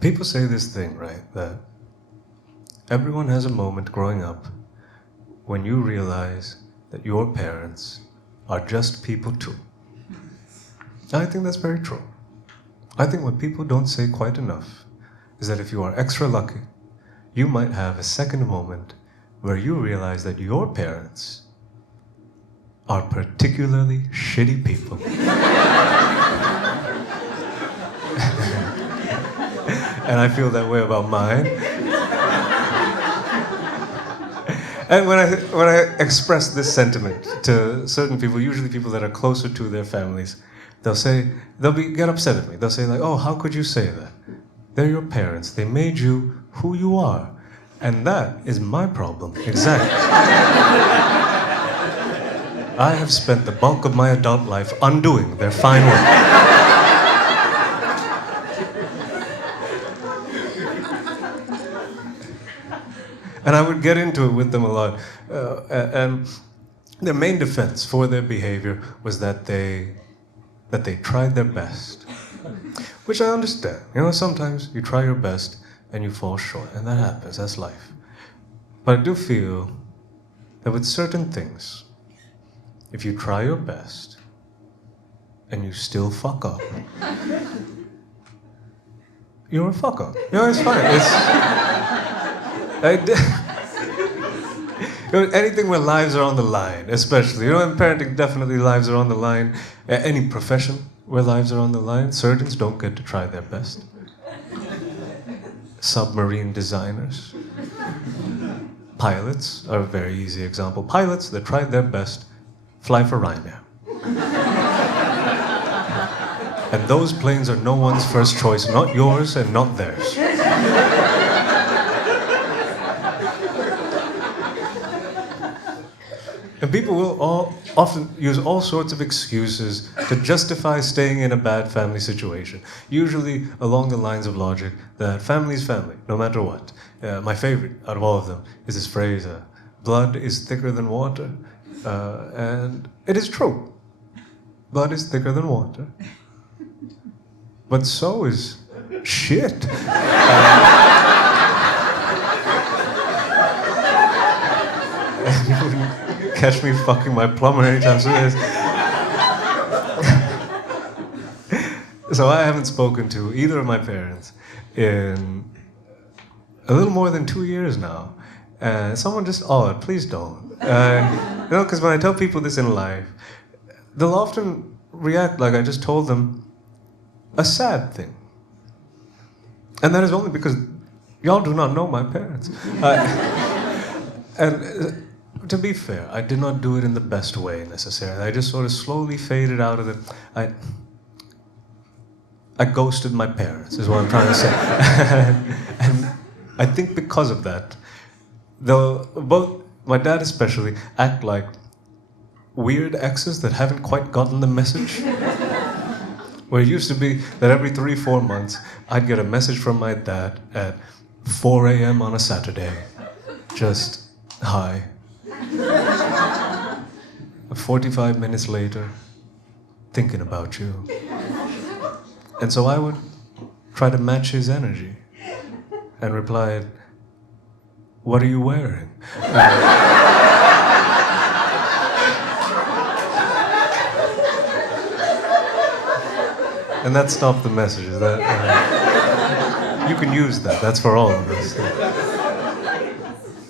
People say this thing, right, that everyone has a moment growing up when you realize that your parents are just people too. I think that's very true. I think what people don't say quite enough is that if you are extra lucky, you might have a second moment where you realize that your parents are particularly shitty people. And I feel that way about mine. And when I express this sentiment to certain people, usually people that are closer to their families, they'll get upset at me. They'll say like, oh, how could you say that? They're your parents. They made you who you are. And that is my problem. Exactly. I have spent the bulk of my adult life undoing their fine work. And I would get into it with them a lot. And their main defense for their behavior was that they tried their best. Which I understand. You know, sometimes you try your best and you fall short. And that happens. That's life. But I do feel that with certain things, if you try your best and you still fuck up, you're a fuck up. You know, it's fine. Anything where lives are on the line, especially. You know, in parenting, definitely lives are on the line. Any profession where lives are on the line, surgeons don't get to try their best. Submarine designers. Pilots are a very easy example. Pilots that tried their best fly for Ryanair. And those planes are no one's first choice, not yours and not theirs. And people will often use all sorts of excuses to justify staying in a bad family situation. Usually along the lines of logic that family is family, no matter what. My favorite out of all of them is this phrase, blood is thicker than water. And it is true. Blood is thicker than water. But so is shit. You wouldn't catch me fucking my plumber anytime soon. So I haven't spoken to either of my parents in a little more than 2 years now. Someone just, please don't. You know, because when I tell people this in life, they'll often react like I just told them a sad thing. And that is only because y'all do not know my parents. To be fair, I did not do it in the best way necessarily. I just sort of slowly faded out of it. I ghosted my parents, is what I'm trying to say. And I think because of that, both my dad especially act like weird exes that haven't quite gotten the message. Where it used to be that every 3-4 months, I'd get a message from my dad at 4 a.m. on a Saturday. Just, hi. 45 minutes later, thinking about you. And so I would try to match his energy and replied, what are you wearing? And that stopped the messages. You can use that. That's for all of us.